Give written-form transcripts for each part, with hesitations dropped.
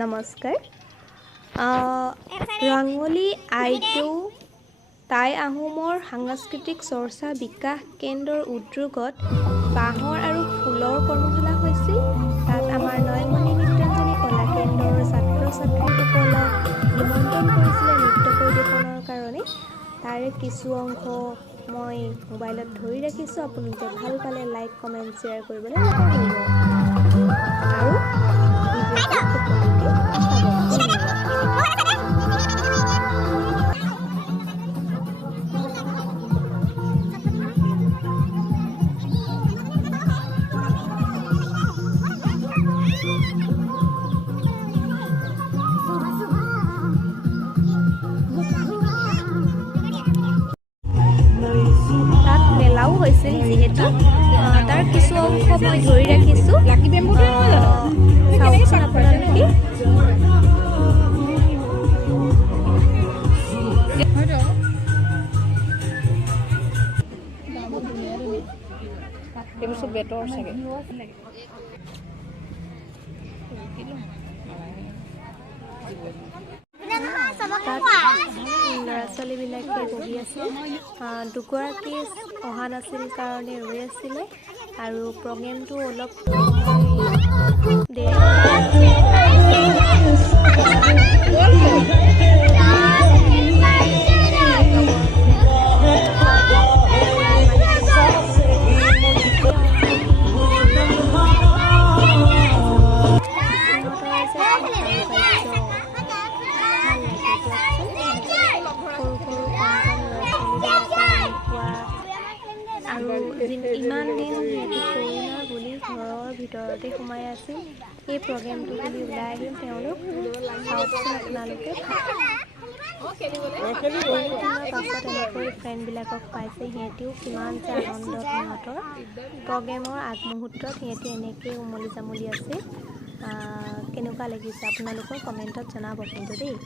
নমস্কাৰ। ৰাঙলী আইদেউ টাই আহোমৰ সাংস্কৃতিক চৰ্চা বিকাশ কেন্দ্ৰৰ উদ্যোগত বাঁহৰ আৰু ফুলৰ কৰ্মশালা হৈছিল। তাত আমাৰ নয়মণি নৃত্যাঞ্জলি কলা কেন্দ্ৰৰ ছাত্ৰ ছাত্ৰীসকলক নিমন্ত্ৰণ কৰিছিলে নৃত্য পৰিৱেশনৰ কাৰণে। তাৰে কিছু অংশ মই মোবাইলত ধৰি ৰাখিছোঁ। আপোনালোকে ভাল পালে লাইক কমেণ্ট শ্বেয়াৰ কৰিবলৈ নাপাহৰিব আৰু ভিডিঅ'টো শেষলৈকে চাব। তাত মেলাও হৈছিল যিহেতু তাৰ কিছু অংশ মই ধৰি ৰাখিছোঁ। চাওকচোন আপোনালোকে। এইবোৰ চব বেটৰ চাগে। তাত ল'ৰা ছোৱালীবিলাকে বহি আছিল। দুগৰাকী অহা নাছিল কাৰণে ৰৈ আছিলে আৰু প্ৰগ্ৰেমটো অলপ দেৰি ইমান দিন সিহঁতি কৰোণা বুলি ঘৰৰ ভিতৰতে সোমাই আছিল। এই প্ৰগ্ৰেমটো বুলি ওলাই আহিল তেওঁলোক। চাওকচোন আপোনালোকে। বহুত দিনৰ পাছত এনেকৈ ফ্ৰেণ্ডবিলাকক পাইছে। সিহঁতিও কিমান যে আনন্দ। সিহঁতৰ প্ৰগ্ৰেমৰ আগমুহূৰ্তত সিহঁতি এনেকৈ উমলি জামলি আছে। কেনেকুৱা লাগিছে আপোনালোকৰ কমেণ্টত জনাব কিন্তু দেই।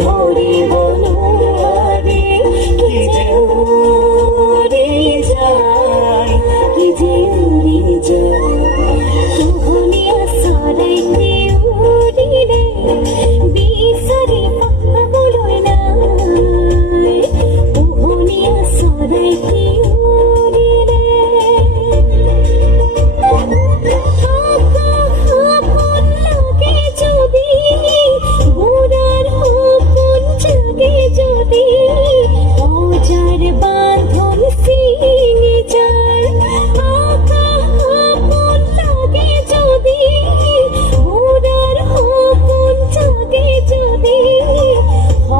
ধৰিব নোৱাৰে কি যে উৰি যায় কি যে উৰি যায় পোহনীয়া চৰাইটি উৰিলে বিচাৰি পাবলৈ নাই পোহনীয়া চৰাইটি উৰিলে সপোন লাগে যদি বুঢ়াৰ সপোন জাগে যদি অজাৰ বান্ধন ছিঙি যায় সপোন লাগে যদি বুঢ়াৰ সপোন জাগে যদি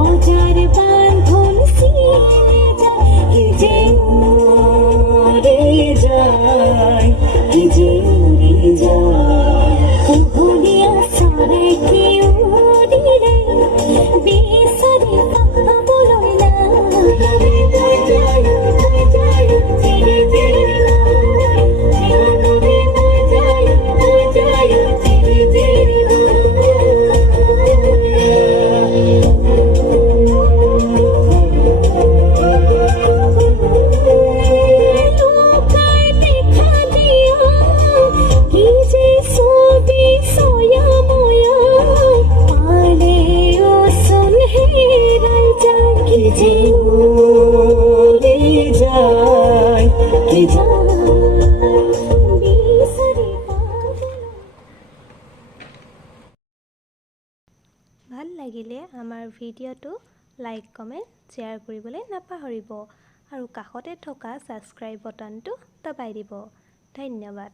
অজাৰ বান্ধন ছিঙি যায় কি যে উৰি যায় কি যে উৰি যায় পোহনীয়া চৰাইটি উৰিলে বিচাৰি পাবলৈ লুকাই দেখা দিয়া কি যে ছবি ছয়া ময়া পালেওচোন হেৰাই যায় কি যে উৰি যায় কি যায় বিচাৰি পাবলৈ ভাল লাগিলে আমাৰ ভিডিঅ'টো লাইক কমেণ্ট শ্বেয়াৰ কৰিবলৈ নাপাহৰিব আৰু কাষতে থকা ছাবস্ক্ৰাইব বটনটো দবাই দিব। ধন্যবাদ।